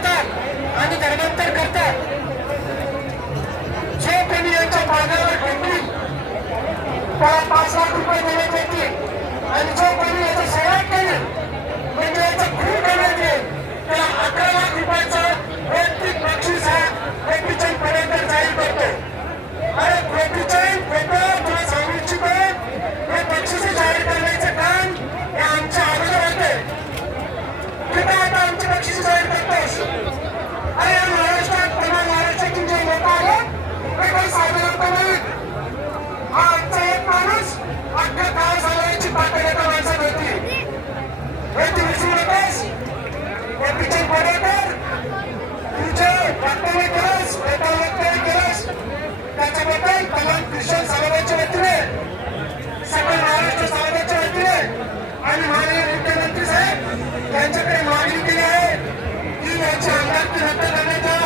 करतात आणि धर्मांतर करतात. जे कोणी यांच्या मागावर टिकतील त्याला 5 लाख रुपये देण्यात येतील आणि जो कोणी याची सेवा केली म्हणजे याचा खून करण्यात येईल त्याला 11